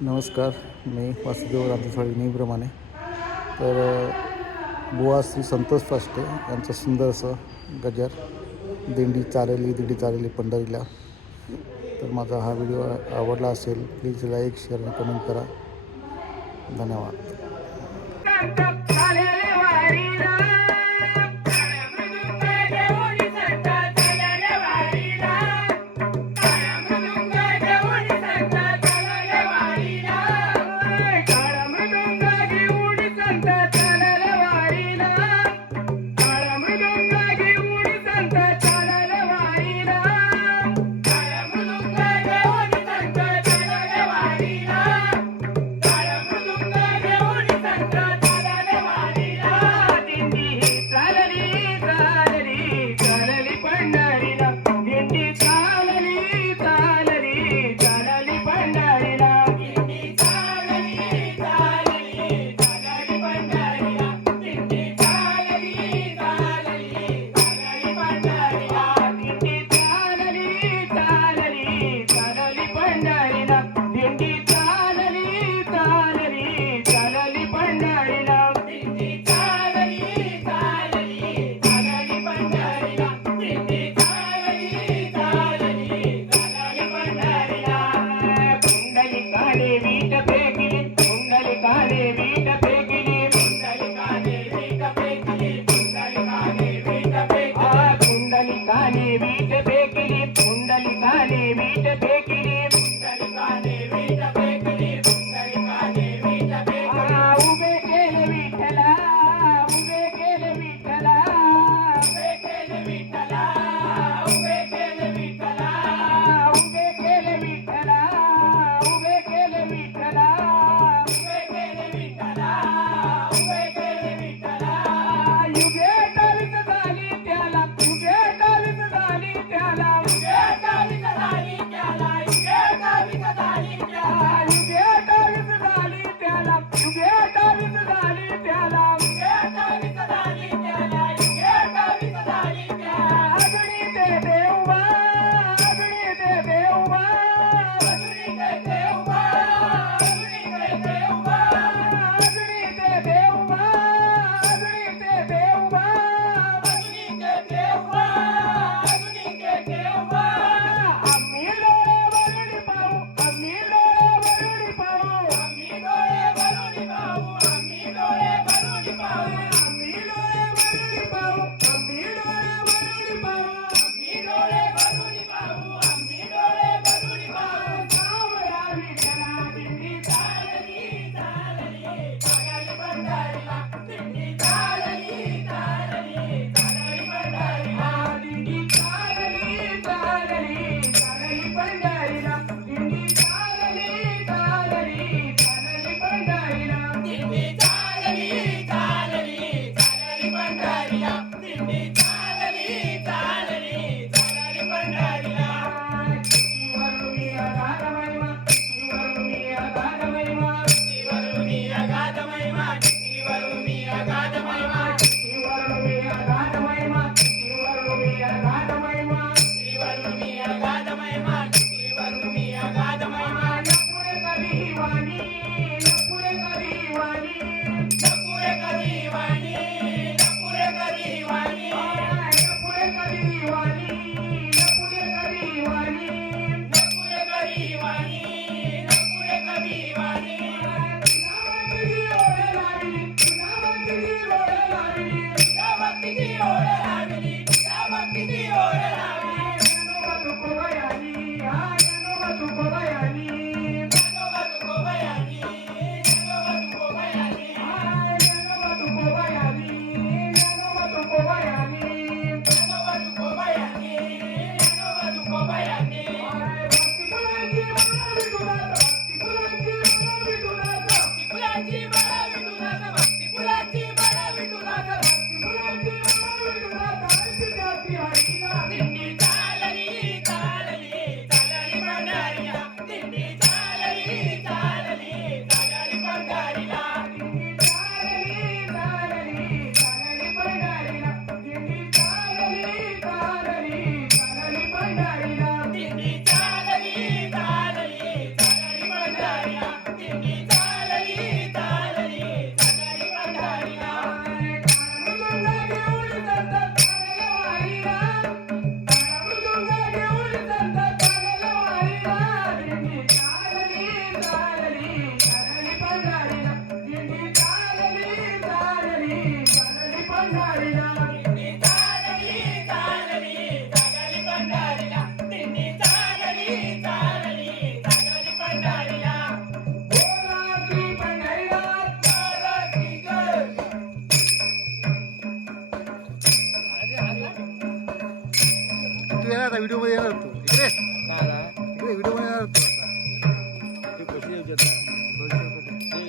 नमस्कार मी वासुदेव रामचवाडी नेहमीप्रमाणे. तर बुवा श्री संतोष फास्टे यांचं सुंदर असं गजर दिंडी चालली दिंडी चालली पंढरीला. तर माझा हा व्हिडिओ आवडला असेल प्लीज लाईक शेअर आणि कमेंट करा. धन्यवाद. Everybody down. Viva आता व्हिडिओमध्ये येणार तू. इकडे इकडे व्हिडिओमध्ये येणार तू आता. थांब